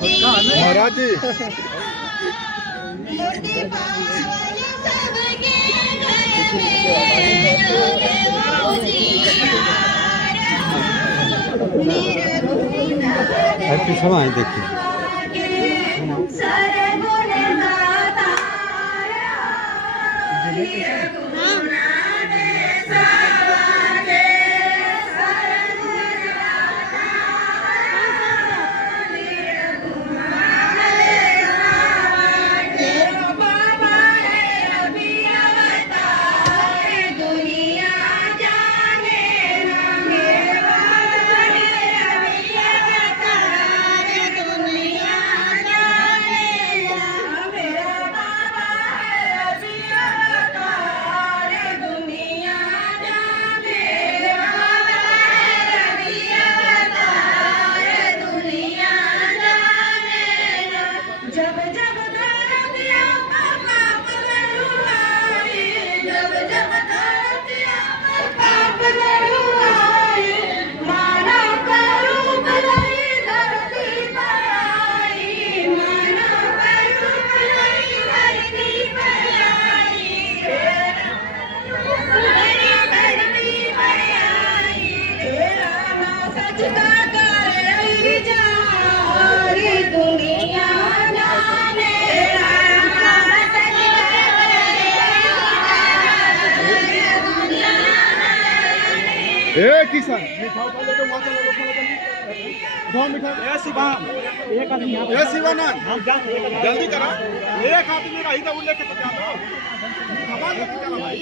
महाराज जी happy समय देखिए। किसान मिठाई खा ले तो वहां चलो मिठाई एक आदमी यहां शिवानंद हम जल्दी करा एक आदमी रही था वो लेके तो जा दो सामान लेके चला भाई।